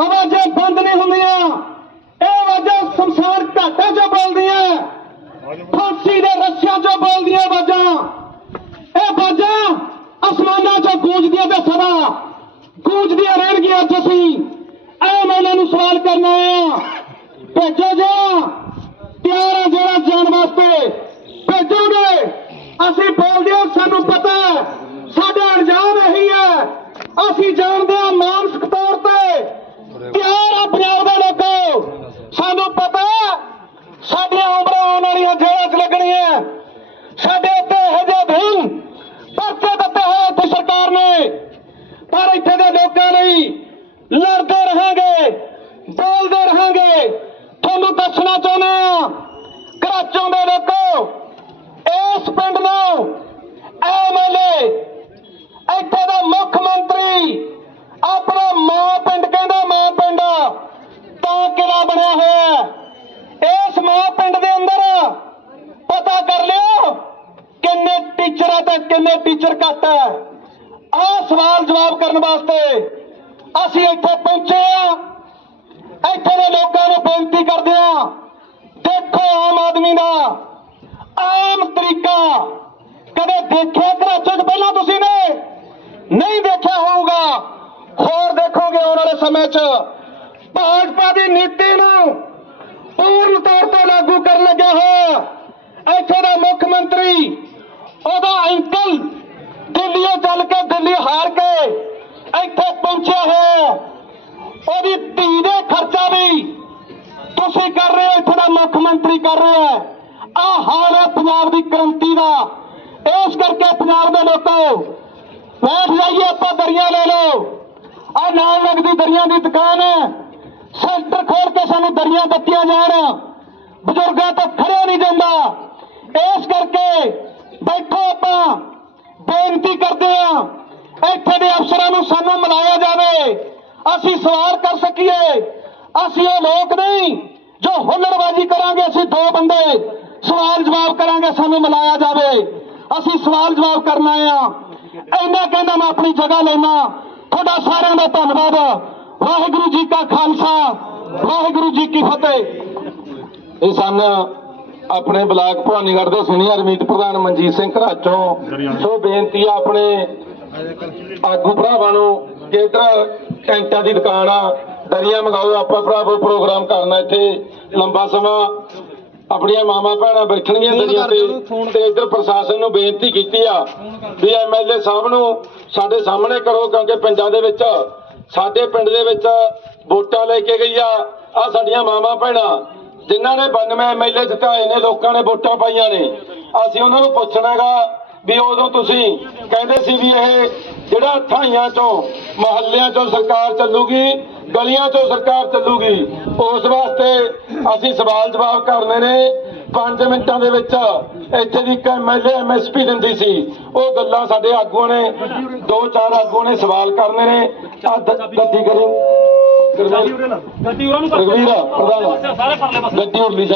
ਆਵਾਜ਼ਾਂ ਬੰਦ ਨਹੀਂ ਹੁੰਦੀਆਂ। ਇਹ ਆਵਾਜ਼ਾਂ ਸੰਸਾਰ ਘਾਟਾਂ 'ਚੋਂ ਬੋਲਦੀਆਂ। ਫਾਂਸੀ ਦੇ ਰੱਸਿਆਂ 'ਚੋਂ ਬੋਲਦੀਆਂ ਆਵਾਜ਼ਾਂ। ਇਹ ਆਵਾਜ਼ਾਂ ਅਸਮਾਨਾਂ 'ਚੋਂ ਗੂੰਜਦੀਆਂ ਤੇ ਸਦਾ ਗੂੰਜਦੀਆਂ ਰਹਿਣਗੀਆਂ ਅੱਜ ਅਸੀਂ ਐ ਮੈਂ ਇਹਨਾਂ ਨੂੰ ਸਵਾਲ ਕਰਨਾ ਆ। ਭੇਜੋ ਜਾ, ਤਿਆਰ ਆ ਜਿਹੜਾ ਜਾਣ ਵਾਸਤੇ। ਭੇਜੋਗੇ ਅਸੀਂ ਬੋਲਦੇ ਹਾਂ, ਸਾਨੂੰ ਪਤਾ ਸਾਡਾ ਅੰਜਾਮ ਇਹੀ ਹੈ। ਅਸੀਂ ਜਾਣਦੇ ਹਾਂ ਮਾਨਸਿਕ ਤੌਰ ਤੇ ਤਿਆਰ ਆ ਪੰਜਾਬ ਦੇ ਲੋਕੋ ਸਾਨੂੰ ਪਤਾ ਹੈ ਸਾਡੀਆਂ ਉਮਰਾਂ ਆਉਣ ਵਾਲੀਆਂ ਜੇਲ੍ਹਾਂ 'ਚ ਲੱਗਣੀਆਂ ਸਾਡੇ ਉੱਤੇ ਇਹੋ ਜਿਹੇ ਦਿਨ ਪਰਚੇ ਦਿੱਤੇ ਹੋਏ ਇੱਥੇ ਸਰਕਾਰ ਨੇ ਪਰ ਇੱਥੇ ਦੇ ਲੋਕਾਂ ਲਈ ਲੜਦੇ ਰਹਾਂਗੇ ਬੋਲਦੇ ਰਹਾਂਗੇ ਤੁਹਾਨੂੰ ਦੱਸਣਾ ਚਾਹੁੰਦੇ ਆ ਕਰਾਚੋਂ ਦੇ ਲੋਕੋ ਇਸ ਪਿੰਡ ਨੂੰ ਐਮਐਲਏ ਇੱਥੇ ਦਾ ਮੁੱਖ ਮੰਤਰੀ ਆਪਣਾ ਮਾਂ ਪਿੰਡ ਕਹਿੰਦਾ ਮਾਂ ਪਿੰਡ ਤਾਂ ਕਿਲਾ ਬਣਿਆ ਹੋਇਆ ਇਸ ਮਾਂ ਪਿੰਡ ਦੇ ਅੰਦਰ ਪਤਾ ਕਰ ਲਿਓ ਕਿੰਨੇ ਟੀਚਰ ਆ ਤੇ ਕਿੰਨੇ ਟੀਚਰ ਘੱਟ ਹੈ। ਆਹ ਸਵਾਲ ਜਵਾਬ ਕਰਨ ਵਾਸਤੇ ਅਸੀਂ ਇੱਥੇ ਪਹੁੰਚੇ ਆ ਇੱਥੇ ਦੇ ਲੋਕਾਂ ਨੂੰ ਬੇਨਤੀ ਕਰਦੇ ਆ ਦੇਖੋ ਆਮ ਆਦਮੀ ਦਾ ਆਮ ਤਰੀਕਾ ਕਦੇ ਦੇਖਿਆ ਕਰਾਚੇ 'ਚ ਪਹਿਲਾਂ ਤੁਸੀਂ ਨੇ? ਨਹੀਂ ਦੇਖਿਆ ਹੋਊਗਾ। ਹੋਰ ਦੇਖੋਗੇ ਆਉਣ ਵਾਲੇ ਸਮੇਂ 'ਚ। ਭਾਜਪਾ ਦੀ ਨੀਤੀ ਨੂੰ ਪੂਰਨ ਤੌਰ ਤੇ ਲਾਗੂ ਕਰਨ ਲੱਗਿਆ ਹੋਇਆ। ਇੱਥੇ ਦਾ ਮੁੱਖ ਮੰਤਰੀ, ਉਹਦਾ ਅੰਕਲ ਦਿੱਲੀੋਂ ਚੱਲ ਕੇ ਦਿੱਲੀ ਹਾਰ ਕੇ ਇੱਥੇ ਪਹੁੰਚਿਆ ਹੋਇਆ। ਉਹਦੀ ਧੀ ਦੇ ਖਰਚਾ ਵੀ ਤੁਸੀਂ ਕਰ ਰਹੇ ਹੋ, ਇੱਥੇ ਦਾ ਮੁੱਖ ਮੰਤਰੀ ਕਰ ਰਿਹਾ ਹੈ। ਆਹ ਹਾਲ ਹੈ ਪੰਜਾਬ ਦੀ ਕ੍ਰਾਂਤੀ ਦਾ। ਇਸ ਕਰਕੇ ਪੰਜਾਬ ਦੇ ਲੋਕੋ, ਬੈਠ ਜਾਈਏ, ਆਪਾਂ ਦਰੀਆਂ ਲੈ ਲਓ। ਆ ਨਾਲ ਲੱਗਦੀ ਦਰੀਆਂ ਦੀ ਦੁਕਾਨ ਹੈ। ਸੈਂਟਰ ਖੋਲ ਕੇ ਸਾਨੂੰ ਦਰੀਆਂ ਦਿੱਤੀਆਂ ਜਾਣ। ਬਜ਼ੁਰਗਾਂ ਤੋਂ ਖੜਿਆ ਨਹੀਂ ਜਾਂਦਾ। ਇਸ ਕਰਕੇ ਬੈਠੋ ਆਪਾਂ। ਬੇਨਤੀ ਕਰਦੇ ਆ ਇੱਥੇ ਦੇ ਅਫਸਰਾਂ ਨੂੰ ਸਾਨੂੰ ਮਿਲਾਇਆ ਜਾਵੇ। ਅਸੀਂ ਸਵਾਲ ਕਰ ਸਕੀਏ। ਅਸੀਂ ਉਹ ਲੋਕ ਨਹੀਂ ਜੋ ਹੁੱਲੜਬਾਜ਼ੀ ਕਰਾਂਗੇ, ਅਸੀਂ ਦੋ ਬੰਦੇ ਸਵਾਲ ਜਵਾਬ ਕਰਾਂਗੇ, ਸਾਨੂੰ ਮਿਲਾਇਆ ਜਾਵੇ। ਅਸੀਂ ਸਵਾਲ ਜਵਾਬ ਕਰਨਾ ਆ ਇੰਨਾ ਕਹਿੰਦਾ ਮੈਂ ਆਪਣੀ ਜਗ੍ਹਾ ਲੈਣਾ ਤੁਹਾਡਾ ਸਾਰਿਆਂ ਦਾ ਧੰਨਵਾਦ। ਵਾਹਿਗੁਰੂ ਜੀ ਕਾ ਖਾਲਸਾ। ਵਾਹਿਗੁਰੂ ਜੀ ਕੀ ਫਤਿਹ। ਇਹ ਸਨ ਆਪਣੇ ਬਲਾਕ ਭਵਾਨੀਗੜ੍ਹ ਦੇ ਸੀਨੀਅਰ ਮੀਤ ਪ੍ਰਧਾਨ ਮਨਜੀਤ ਸਿੰਘ ਘਰਾਚੋਂ ਸੋ ਬੇਨਤੀ ਆ ਆਪਣੇ ਆਗੂ ਭਰਾਵਾਂ ਨੂੰ ਕਿ ਇੱਧਰ ਟੈਂਟਾਂ ਦੀ ਦੁਕਾਨ ਆ। ਦਰੀਆਂ ਮੰਗਾਓ, ਆਪਾਂ ਭਰਾਵੋ ਪ੍ਰੋਗਰਾਮ ਕਰਨਾ ਇੱਥੇ। ਲੰਬਾ ਸਮਾਂ ਆਪਣੀਆਂ ਮਾਮਾ ਭੈਣਾਂ ਬੈਠਣਗੀਆਂ ਦਰੀਆਂ ਤੇ। ਤੇ ਇੱਧਰ ਪ੍ਰਸ਼ਾਸਨ ਨੂੰ ਬੇਨਤੀ ਕੀਤੀ ਆ ਵੀ ਐਮਐਲਏ ਸਾਹਿਬ ਨੂੰ ਸਾਡੇ ਸਾਹਮਣੇ ਕਰੋ ਕਿਉਂਕਿ ਪਿੰਡਾਂ ਦੇ ਵਿੱਚ ਸਾਡੇ ਪਿੰਡ ਦੇ ਵਿੱਚ ਵੋਟਾਂ ਲੈ ਕੇ ਗਈ ਆ। ਆ ਸਾਡੀਆਂ ਮਾਮਾ ਭੈਣਾਂ ਜਿਨ੍ਹਾਂ ਨੇ 92 ਐਮਐਲਏ ਜਿਤਾਏ ਨੇ ਲੋਕਾਂ ਨੇ ਵੋਟਾਂ ਪਾਈਆਂ ਨੇ। ਅਸੀਂ ਉਹਨਾਂ ਨੂੰ ਪੁੱਛਣਾਗਾ ਵੀ ਉਦੋਂ ਤੁਸੀਂ ਕਹਿੰਦੇ ਸੀ ਵੀ ਇਹ ਜਿਹੜਾ ਥਾਈਆਂ ਚੋਂ ਮਹੱਲਿਆਂ ਚੋਂ ਸਰਕਾਰ ਚੱਲੂਗੀ ਗਲੀਆਂ ਚੋਂ ਸਰਕਾਰ ਚੱਲੂਗੀ। ਉਸ ਵਾਸਤੇ ਅਸੀਂ ਸਵਾਲ ਜਵਾਬ ਕਰਨੇ ਨੇ। 5 ਮਿੰਟਾਂ ਦੇ ਵਿੱਚ ਇੱਥੇ ਦੀ ਇੱਕ ਐਮਐਲਏ ਐਮਐਸਪੀ ਦਿੰਦੀ ਸੀ। ਉਹ ਗੱਲਾਂ ਸਾਡੇ ਆਗੂਆਂ ਨੇ ਦੋ ਚਾਰ ਆਗੂਆਂ ਨੇ ਸਵਾਲ ਕਰਨੇ ਨੇ। ਆ ਗੱਡੀ ਕਰੀ। ਗੱਡੀ ਉਹਨਾਂ ਨੂੰ ਪ੍ਰਧਾਨ ਗੱਡੀ ਉਰਲੀ